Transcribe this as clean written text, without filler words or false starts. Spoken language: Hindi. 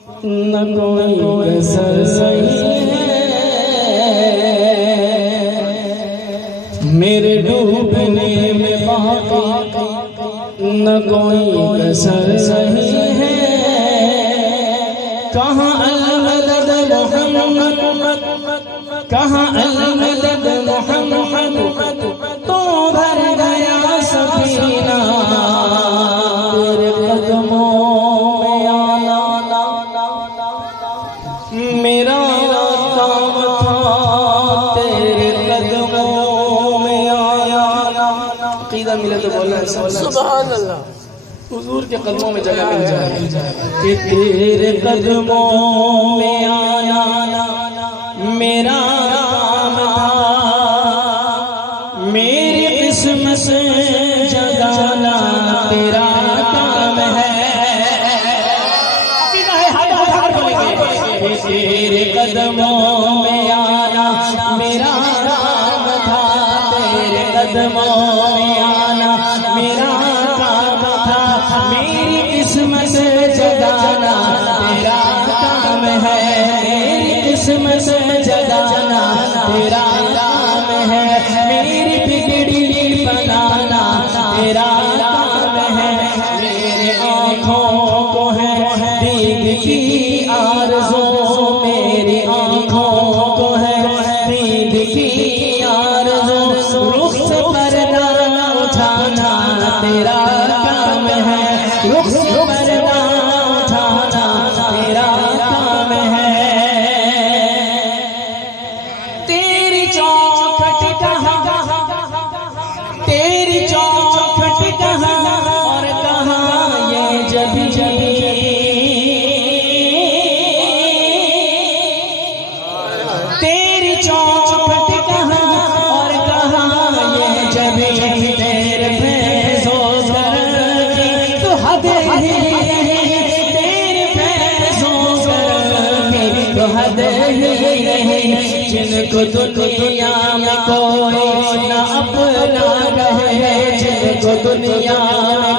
न कोई कसर सही मेरे डूबने में बाकी न कोई कसर सही है। कहाँ अल-मदद मोहम्मद, कहाँ अल-मदद मोहम्मद, तो भर गया सफीना तेरे कदमों में आना। मेरा काम था तेरे कदमों में आना। क़ीदा मिले तो बोलना सुभान अल्लाह। हुजूर के कदमों में जगह मिल जाए कि तेरे कदमों में आना मेरा काम था। मेरी किस्मत से जगाना तेरा काम है। तेरे कदमों में आना मेरा काम था। तेरे कदमों में आना मेरा काम था। मेरी किस्मत से जगाना तेरा काम है। मेरी किस्मत से जगाना तेरा काम है। मेरी बिगड़ी बनाना तेरा काम है। मेरे आँखों को है दीद की आरज़ू, मेरी आँखों को है दीद की आरज़ू। रुख से पर्दा उठाना तेरा काम है। रुख से पर्दा उठाना तेरा काम है। तेरी चौखट कहाँ, तेरी चौखट कहाँ और कहाँ ये जभी जभी। तेरी चौखट कहाँ और कहाँ ये जभी जभी। तेरे फैज़ों की तो हद ही नहीं, तेरे फैज़ों की तो हद ही नहीं। जिनको दुनिया में कोई न अपना कहे, जिनको दुनिया में